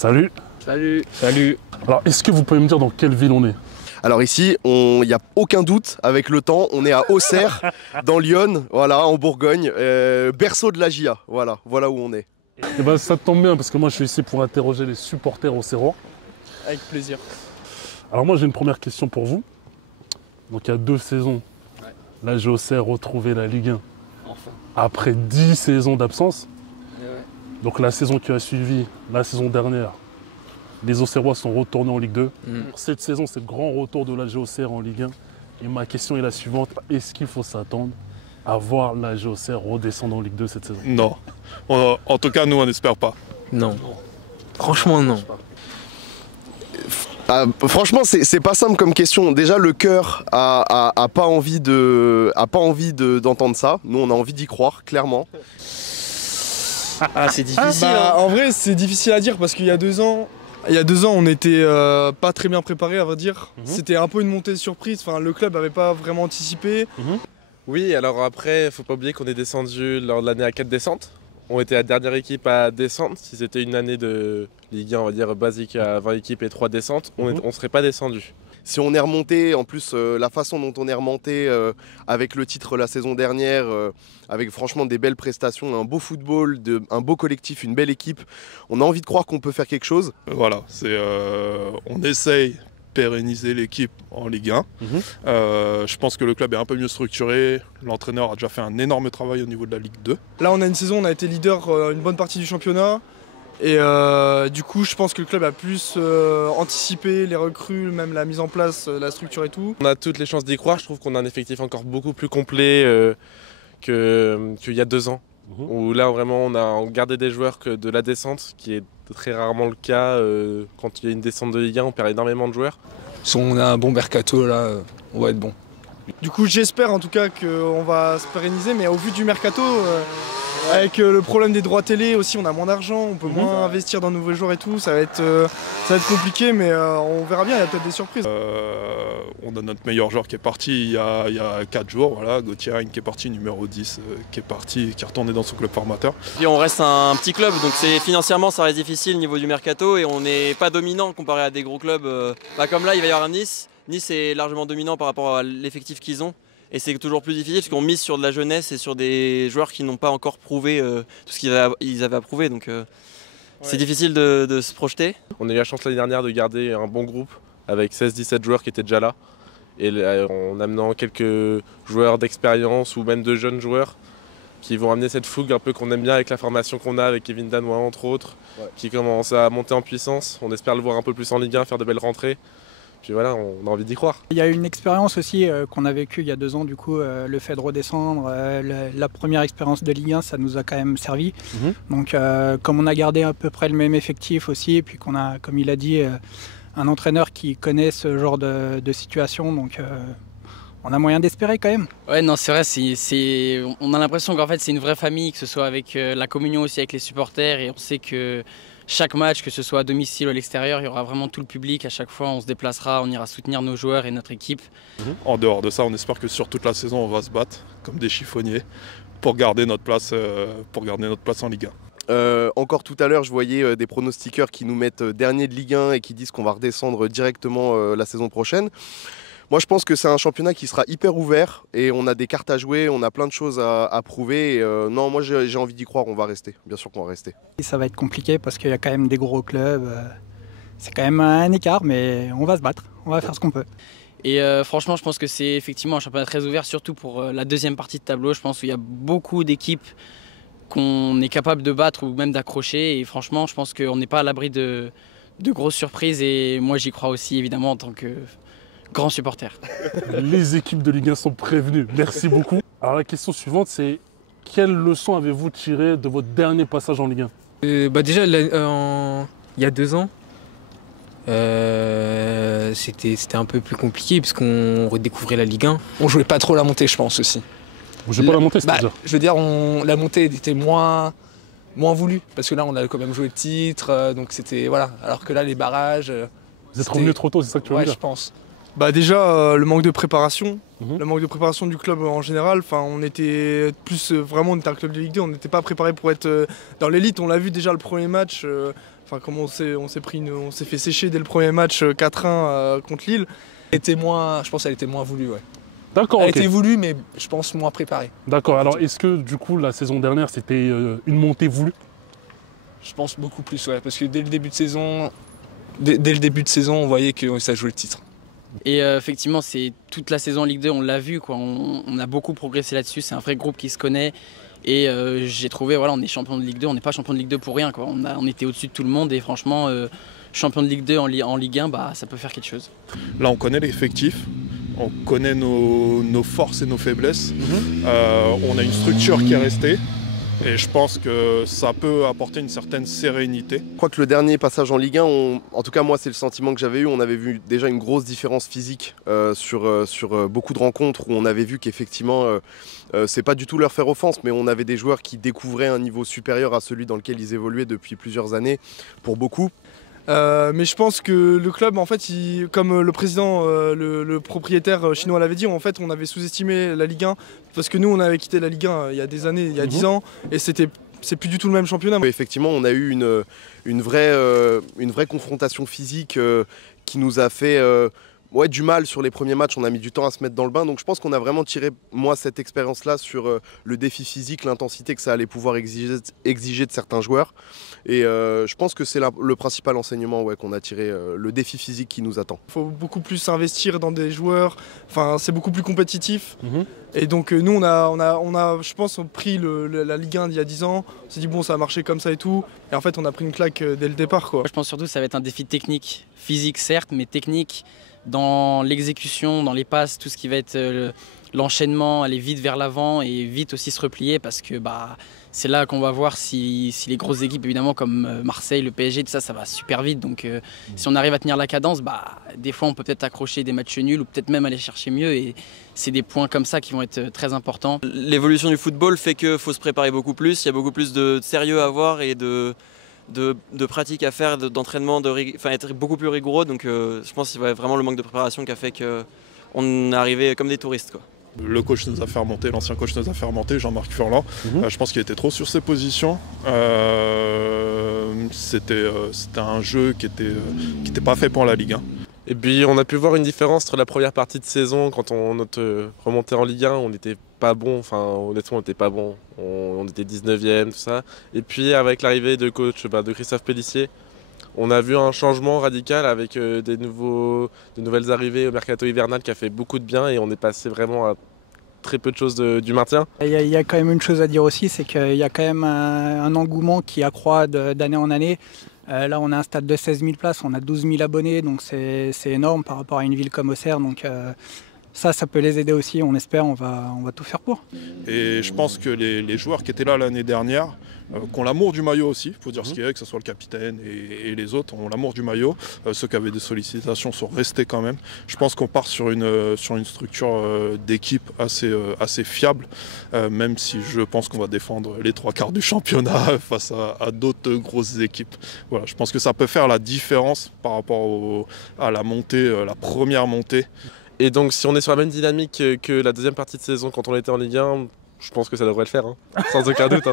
Salut. Salut. Salut. Alors, est-ce que vous pouvez me dire dans quelle ville on est? Alors ici, il n'y a aucun doute avec le temps, on est à Auxerre, dans l'Yonne, voilà, en Bourgogne, berceau de la GIA, voilà où on est. Eh ben, ça tombe bien parce que moi je suis ici pour interroger les supporters auxerrois. Avec plaisir. Alors moi j'ai une première question pour vous. Donc il y a 2 saisons, là j'ai Auxerre retrouvé la Ligue 1. Enfin. Après 10 saisons d'absence. Ouais. Donc la saison qui a suivi, la saison dernière, les Auxerrois sont retournés en Ligue 2. Cette saison, c'est le grand retour de l'AG Auxerre en Ligue 1. Et ma question est la suivante, est-ce qu'il faut s'attendre à voir l'AG Auxerre redescendre en Ligue 2 cette saison? Non. En tout cas, nous, on n'espère pas. Non. Franchement, non. Franchement, c'est pas simple comme question. Déjà, le cœur a pas envie d'entendre ça. Nous, on a envie d'y croire, clairement. Ah, c'est difficile. En vrai, c'est difficile à dire parce qu'il y a 2 ans, on était pas très bien préparé, à vrai dire. C'était un peu une montée de surprise. Enfin, le club avait pas vraiment anticipé. Oui, alors après, faut pas oublier qu'on est descendu lors de l'année à 4 descentes. On était la dernière équipe à descendre. Si c'était une année de Ligue 1, on va dire basique à 20 équipes et 3 descentes, on serait pas descendu. Si on est remonté, en plus la façon dont on est remonté avec le titre la saison dernière, avec franchement des belles prestations, un beau football, un beau collectif, une belle équipe, on a envie de croire qu'on peut faire quelque chose. Voilà, on essaye pérenniser l'équipe en Ligue 1. Je pense que le club est un peu mieux structuré. L'entraîneur a déjà fait un énorme travail au niveau de la Ligue 2. Là, on a une saison, on a été leader une bonne partie du championnat. Et du coup, je pense que le club a plus anticipé les recrues, même la mise en place, la structure et tout. On a toutes les chances d'y croire. Je trouve qu'on a un effectif encore beaucoup plus complet qu'il y a 2 ans. Où là, vraiment, on a gardé des joueurs de la descente, qui est très rarement le cas. Quand il y a une descente de Ligue 1, on perd énormément de joueurs. Si on a un bon mercato, là, on va être bon. Du coup, j'espère en tout cas qu'on va se pérenniser, mais au vu du mercato, avec le problème des droits télé aussi, on a moins d'argent, on peut moins investir dans de nouveaux joueurs et tout, ça va être compliqué, mais on verra bien, il y a peut-être des surprises. On a notre meilleur joueur qui est parti il y a 4 jours, voilà, Gauthier qui est parti, numéro 10, qui est parti, qui est retourné dans son club formateur. Puis on reste un petit club, donc financièrement ça reste difficile au niveau du mercato et on n'est pas dominant comparé à des gros clubs. Comme là, il va y avoir un Nice. Nice est largement dominant par rapport à l'effectif qu'ils ont. Et c'est toujours plus difficile parce qu'on mise sur de la jeunesse et sur des joueurs qui n'ont pas encore prouvé tout ce qu'ils avaient à prouver. Donc c'est difficile de se projeter. On a eu la chance l'année dernière de garder un bon groupe avec 16-17 joueurs qui étaient déjà là. Et en amenant quelques joueurs d'expérience ou même de jeunes joueurs qui vont amener cette fougue un peu qu'on aime bien avec la formation qu'on a avec Kevin Danois entre autres, qui commence à monter en puissance. On espère le voir un peu plus en Ligue 1, faire de belles rentrées. Puis voilà, on a envie d'y croire. Il y a une expérience aussi qu'on a vécue il y a 2 ans, du coup, le fait de redescendre, la première expérience de Ligue 1, ça nous a quand même servi. Donc comme on a gardé à peu près le même effectif aussi, et puis qu'on a, comme il a dit, un entraîneur qui connaît ce genre de situation, donc on a moyen d'espérer quand même. Ouais, non, c'est vrai, on a l'impression qu'en fait c'est une vraie famille, que ce soit avec la communion aussi avec les supporters, et on sait que chaque match, que ce soit à domicile ou à l'extérieur, il y aura vraiment tout le public. À chaque fois, on se déplacera, on ira soutenir nos joueurs et notre équipe. En dehors de ça, on espère que sur toute la saison, on va se battre comme des chiffonniers pour garder notre place en Ligue 1. Encore tout à l'heure, je voyais des pronostiqueurs qui nous mettent dernier de Ligue 1 et qui disent qu'on va redescendre directement la saison prochaine. Moi, je pense que c'est un championnat qui sera hyper ouvert et on a des cartes à jouer, on a plein de choses à prouver. Et, non, moi, j'ai envie d'y croire, on va rester. Bien sûr qu'on va rester. Et ça va être compliqué parce qu'il y a quand même des gros clubs. C'est quand même un écart, mais on va se battre, on va faire ce qu'on peut. Et franchement, je pense que c'est effectivement un championnat très ouvert, surtout pour la deuxième partie de tableau. Je pense qu'il y a beaucoup d'équipes qu'on est capable de battre ou même d'accrocher. Et franchement, je pense qu'on n'est pas à l'abri de grosses surprises. Et moi, j'y crois aussi, évidemment, en tant que grand supporter. Les équipes de Ligue 1 sont prévenues. Merci beaucoup. Alors la question suivante, c'est quelle leçon avez-vous tiré de votre dernier passage en Ligue 1? Déjà, il y a 2 ans, c'était un peu plus compliqué parce qu'on redécouvrait la Ligue 1. On jouait pas trop la montée, je pense aussi. Vous jouez pas la montée, c'est-à-dire je veux dire, la montée était moins voulue parce que là, on a quand même joué le titre, donc c'était voilà. Alors que là, les barrages. Vous êtes revenu trop tôt, c'est ça que tu veux dire? Ouais, je pense. Déjà, le manque de préparation. Le manque de préparation du club en général. Enfin, on était plus vraiment, on était un club de Ligue 2, on n'était pas préparé pour être dans l'élite. On l'a vu déjà le premier match. comme on s'est fait sécher dès le premier match 4-1 contre Lille. Je pense qu'elle était moins voulue, ouais. D'accord, Elle ok. était voulue, mais je pense moins préparée. D'accord, alors est-ce que du coup la saison dernière c'était une montée voulue? Je pense beaucoup plus, ouais, parce que dès le début de saison, on voyait que ça jouait le titre. Et effectivement, c'est toute la saison en Ligue 2, on l'a vu, quoi. On a beaucoup progressé là-dessus. C'est un vrai groupe qui se connaît. Et j'ai trouvé, voilà, on est champion de Ligue 2. On n'est pas champion de Ligue 2 pour rien, quoi. On était au-dessus de tout le monde. Et franchement, champion de Ligue 2 en Ligue 1, bah, ça peut faire quelque chose. Là, on connaît l'effectif, on connaît nos forces et nos faiblesses. On a une structure qui est restée. Et je pense que ça peut apporter une certaine sérénité. Je crois que le dernier passage en Ligue 1, en tout cas moi c'est le sentiment que j'avais eu, on avait vu déjà une grosse différence physique sur beaucoup de rencontres où on avait vu qu'effectivement c'est pas du tout leur faire offense, mais on avait des joueurs qui découvraient un niveau supérieur à celui dans lequel ils évoluaient depuis plusieurs années pour beaucoup. Mais je pense que le club, en fait, comme le président, le propriétaire chinois l'avait dit, en fait, on avait sous-estimé la Ligue 1 parce que nous, on avait quitté la Ligue 1 il y a des années, il y a 10 ans, et c'est plus du tout le même championnat. Effectivement, on a eu une vraie confrontation physique qui nous a fait du mal sur les premiers matchs. On a mis du temps à se mettre dans le bain, donc je pense qu'on a vraiment tiré, moi, cette expérience-là sur le défi physique, l'intensité que ça allait pouvoir exiger de certains joueurs. Et je pense que c'est le principal enseignement qu'on a tiré, le défi physique qui nous attend. Il faut beaucoup plus investir dans des joueurs, c'est beaucoup plus compétitif. Et donc nous, on a je pense, pris la Ligue 1 d'il y a 10 ans, on s'est dit bon, ça a marché comme ça et tout. Et en fait, on a pris une claque dès le départ, quoi. Je pense surtout que ça va être un défi technique, physique certes, mais technique dans l'exécution, dans les passes, tout ce qui va être l'enchaînement, aller vite vers l'avant et vite aussi se replier parce que c'est là qu'on va voir si les grosses équipes, évidemment, comme Marseille, le PSG, tout ça, ça va super vite. Donc si on arrive à tenir la cadence, des fois on peut peut-être accrocher des matchs nuls ou peut-être même aller chercher mieux. Et c'est des points comme ça qui vont être très importants. L'évolution du football fait qu'il faut se préparer beaucoup plus. Il y a beaucoup plus de sérieux à avoir et de pratique à faire, d'entraînement, être beaucoup plus rigoureux. Donc je pense que c'est vraiment le manque de préparation qui a fait qu'on est arrivé comme des touristes, quoi. Le coach nous a fait remonter, l'ancien coach nous a fait remonter, Jean-Marc Furlan. Je pense qu'il était trop sur ses positions. C'était un jeu qui était pas fait pour la Ligue 1. Et puis on a pu voir une différence entre la première partie de saison, quand on remontait en Ligue 1, on n'était pas bon, honnêtement on n'était pas bon, on était 19e, tout ça. Et puis avec l'arrivée de coach de Christophe Pélissier, on a vu un changement radical avec de nouvelles arrivées au mercato hivernal qui a fait beaucoup de bien et on est passé vraiment à très peu de choses du maintien. Il y a quand même une chose à dire aussi, c'est qu'il y a quand même un engouement qui accroît d'année en année. Là, on a un stade de 16 000 places, on a 12 000 abonnés, donc c'est énorme par rapport à une ville comme Auxerre. Donc ça peut les aider aussi, on espère, on va tout faire pour. Et je pense que les joueurs qui étaient là l'année dernière, qui ont l'amour du maillot aussi, il faut dire ce qu'il y a, que ce soit le capitaine et les autres ont l'amour du maillot. Ceux qui avaient des sollicitations sont restés quand même. Je pense qu'on part sur une structure d'équipe assez fiable, même si je pense qu'on va défendre les 3/4 du championnat face à d'autres grosses équipes. Voilà, je pense que ça peut faire la différence par rapport à la montée, la première montée. Et donc si on est sur la même dynamique que la deuxième partie de saison quand on était en Ligue 1, je pense que ça devrait le faire, sans aucun doute.